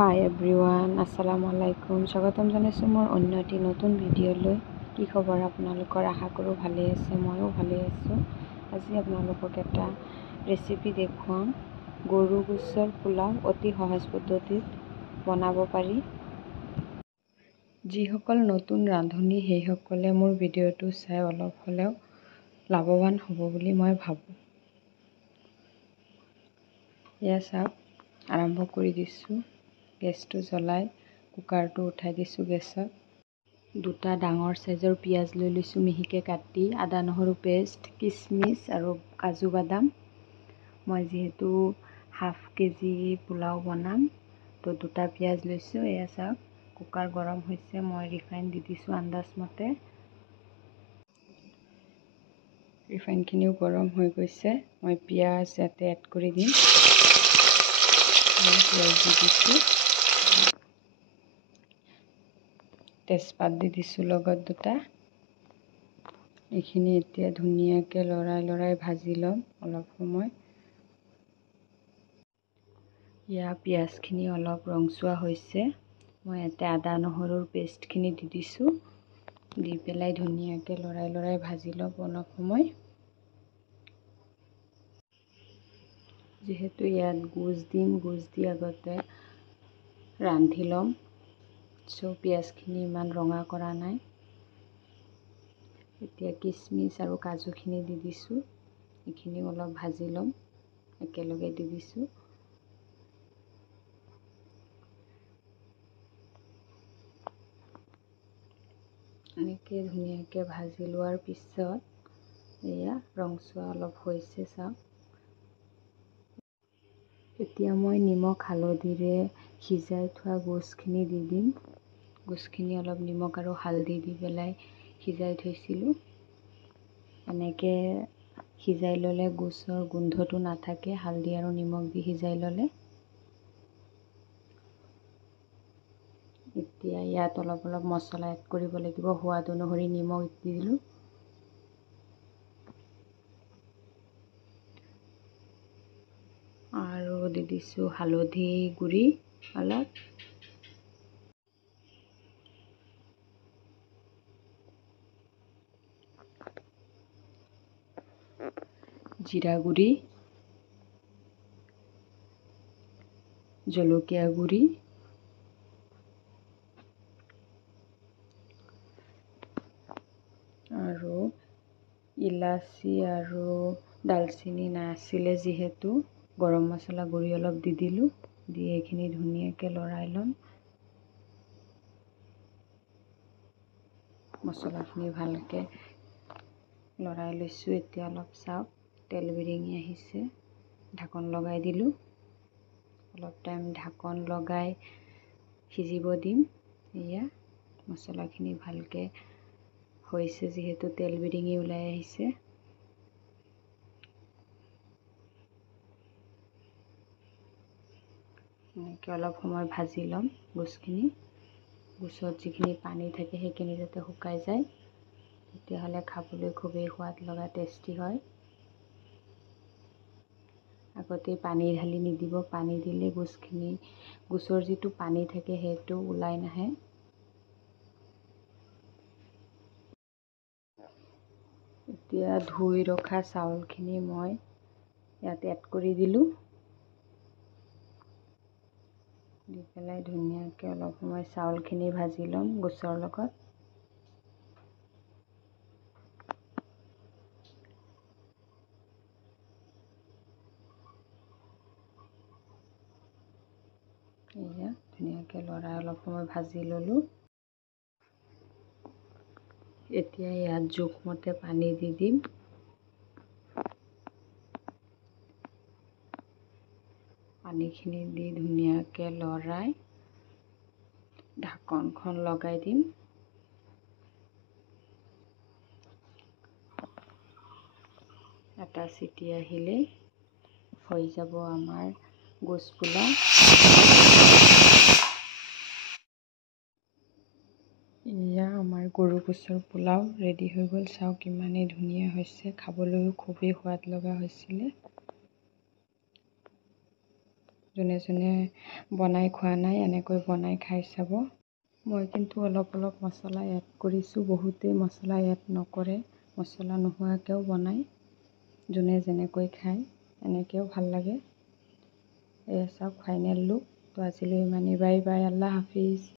হাই everyone, আসসালামু আলাইকুম। স্বাগতম জনাইছোঁ মোৰ অন্য এটি নতুন ভিডিঅ'লৈ। কি খবৰ আপোনালোকৰ? আশা কৰোঁ ভালেই আছে, ময়ো ভালেই আছোঁ। আজি আপোনালোকক এটা ৰেচিপি দেখুৱাম। গৰু গোচৰ পোলাও অতি সহজ পদ্ধতিত বনাব পাৰি। যিসকল নতুন ৰান্ধনি সেইসকলে মোৰ ভিডিঅ'টো চাই অলপ হ'লেও লাভৱান হ'ব বুলি মই ভাবোঁ। এয়া চাওক, আৰম্ভ কৰি দিছোঁ। গেছটো জ্বলাই কুকাৰটো উঠাই দিছোঁ গেছত। দুটা ডাঙৰ চাইজৰ পিঁয়াজ লৈ লৈছোঁ মিহিকৈ কাটি, আদা নহৰু পেষ্ট, কিচমিচ আৰু কাজু বাদাম। মই যিহেতু হাফ কেজি পোলাও বনাম তো দুটা পিঁয়াজ লৈছোঁ। এয়া চাওক, কুকাৰ গৰম হৈছে, মই ৰিফাইন দি দিছোঁ আন্দাজমতে। ৰিফাইনখিনিও গৰম হৈ গৈছে, মই পিঁয়াজ ইয়াতে এড কৰি দিম। পিঁয়াজ দি দিছোঁ, তেজপাত দি দিছোঁ লগত দুটা। এইখিনি এতিয়া ধুনীয়াকৈ লৰাই ভাজি ল'ম অলপ সময়। ইয়াৰ পিঁয়াজখিনি অলপ ৰংচুৱা হৈছে, মই ইয়াতে আদা নহৰুৰ পেষ্টখিনি দি দিছোঁ। দি পেলাই ধুনীয়াকৈ লৰাই ভাজি ল'ম অলপ সময়। যিহেতু ইয়াত গুজ দিম, গুজ দি আগতে ৰান্ধি ল'ম, চ' পিঁয়াজখিনি ইমান ৰঙা কৰা নাই। এতিয়া কিচমিচ আৰু কাজুখিনি দি দিছোঁ, এইখিনিও অলপ ভাজি ল'ম, একেলগে দি দিছোঁ। এনেকৈ ধুনীয়াকৈ ভাজি লোৱাৰ পিছত এয়া ৰংচুৱা অলপ হৈছে, চাওক। এতিয়া মই নিমখ হালধিৰে সিজাই থোৱা গোচখিনি দি দিম। গোচখিনি অলপ নিমখ আৰু হালধি দি পেলাই সিজাই থৈছিলোঁ। এনেকৈ সিজাই ল'লে গোচৰ গোন্ধটো নাথাকে, হালধি আৰু নিমখ দি সিজাই ল'লে। এতিয়া ইয়াত অলপ মছলা এড কৰিব লাগিব। সোৱাদ অনুসৰি নিমখ দি দিলোঁ। আৰু দি দিছোঁ হালধি গুড়ি অলপ। জিৰা গুড়ি, জলকীয়া গুড়ি, আৰু ইলাচি আৰু ডালচেনি নাছিলে যিহেতু গৰম মছলা গুড়ি অলপ দি দিলোঁ। দি এইখিনি ধুনীয়াকৈ লৰাই ল'ম। মছলাখিনি ভালকৈ লৰাই লৈছোঁ। এতিয়া অলপ চাওক, তেল বিৰিঙি আহিছে, ঢাকন লগাই দিলোঁ। অলপ টাইম ঢাকন লগাই সিজিব দিম। এয়া মছলাখিনি ভালকৈ হৈছে যিহেতু তেল বিৰিঙি ওলাই আহিছে। এনেকৈ অলপ সময় ভাজি ল'ম গোচখিনি। গোচত যিখিনি পানী থাকে সেইখিনি যাতে শুকাই যায়, তেতিয়াহ'লে খাবলৈ খুবেই সোৱাদ লগা টেষ্টি হয়। আগতেই পানী ঢালি নিদিব, পানী দিলে গোচৰ যিটো পানী থাকে সেইটো ওলাই নাহে। এতিয়া ধুই ৰখা চাউলখিনি মই ইয়াত এড কৰি দিলোঁ। দি পেলাই ধুনীয়াকৈ অলপ সময় চাউলখিনি ভাজি ল'ম গোচৰ লগত। এয়া ধুনীয়াকৈ লৰাই অলপ সময় ভাজি ল'লোঁ। এতিয়া ইয়াত জোখমতে পানী দি দিম। পানীখিনি দি ধুনীয়াকৈ লৰাই ঢাকনখন লগাই দিম। এটা চিটি আহিলেই হৈ যাব আমাৰ গোচ পোলাও। এয়া আমাৰ গৰু গোচৰ পোলাও ৰেডি হৈ গ'ল। চাওক ইমানেই ধুনীয়া হৈছে, খাবলৈও খুবেই সোৱাদ লগা হৈছিলে। যোনে যোনে বনাই খোৱা নাই এনেকৈ বনাই খাই চাব। মই কিন্তু অলপ অলপ মছলা এড কৰিছোঁ, বহুতেই মছলা এড নকৰে, মছলা নোহোৱাকৈও বনায়। যোনে যেনেকৈ খায় এনেকৈও ভাল লাগে। এয়া চাওক ফাইনেল লুক। তো আজিলৈ ইমানেই, বাই বাই, আল্লাহ হাফিজ।